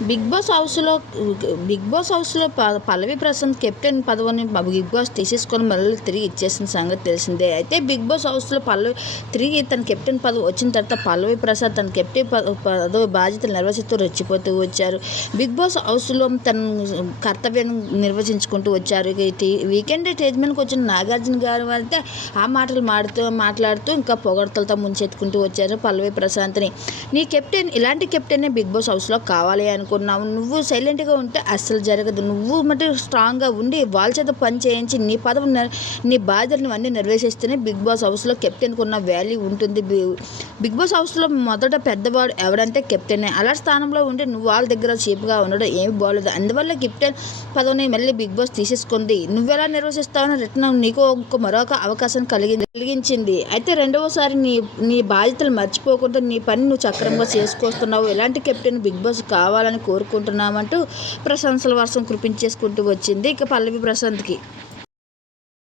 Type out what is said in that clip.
Big boss హౌస్లో big boss హౌస్లో ప- పల్లవి ప్రశాంత్ కెప్టెన్ పదవిని బిగ్ బాస్ తీసేసుకొని మళ్ళీ తిరిగి ఇచ్చేసిన సంగతి తెలిసిందే. అయితే బిగ్ బాస్ హౌస్లో పల్లవి తిరిగి తన కెప్టెన్ పదవి వచ్చిన తర్వాత పల్లవి ప్రసాద్ తన కెప్టెన్ పద- పదవి బాధ్యతలు నిర్వహిస్తూ రెచ్చిపోతూ వచ్చారు. బిగ్ బాస్ హౌస్లో తన కర్తవ్యాన్ని నిర్వచించుకుంటూ వచ్చారు. వీకెండ్ స్టేజ్ వచ్చిన నాగార్జున గారు అయితే ఆ మాటలు మాడుతూ మాట్లాడుతూ ఇంకా పొగడతలతో ముంచెత్తుకుంటూ వచ్చారు పల్లవి ప్రశాంత్ని. నీ కెప్టెన్ ఇలాంటి కెప్టెనే బిగ్ బాస్ హౌస్లో కావాలి అనుకున్నావు. నువ్వు సైలెంట్గా ఉంటే అస్సలు జరగదు. నువ్వు మటు స్ట్రాంగ్గా ఉండి వాళ్ళ చేత పని చేయించి నీ పదవి నీ బాధ్యతలను అన్నీ నెరవేర్చేస్తేనే బిగ్ బాస్ హౌస్లో కెప్టెన్కి ఉన్న వాల్యూ ఉంటుంది. బిగ్ బాస్ హౌస్లో మొదట పెద్దవాడు ఎవడంటే కెప్టెనే. అలా స్థానంలో ఉంటే నువ్వు వాళ్ళ దగ్గర చీప్గా ఉండడం ఏమి బాగలేదు అందువల్ల కెప్టెన్ పదవిని మళ్ళీ బిగ్ బాస్ తీసేసుకుంది. నువ్వెలా నిర్వహిస్తావని రిటర్న్ నీకు ఇంకో మరొక అవకాశం కలిగి కలిగించింది. అయితే రెండవసారి నీ నీ బాధ్యతలు మర్చిపోకుండా నీ పని నువ్వు చక్రంగా చేసుకొస్తున్నావు. ఎలాంటి కెప్టెన్ బిగ్ బాస్ కావాలని కోరుకుంటున్నామంటూ ప్రశంసల వర్షం కురిపించేసుకుంటూ వచ్చింది ఇక పల్లవి ప్రశాంత్కి.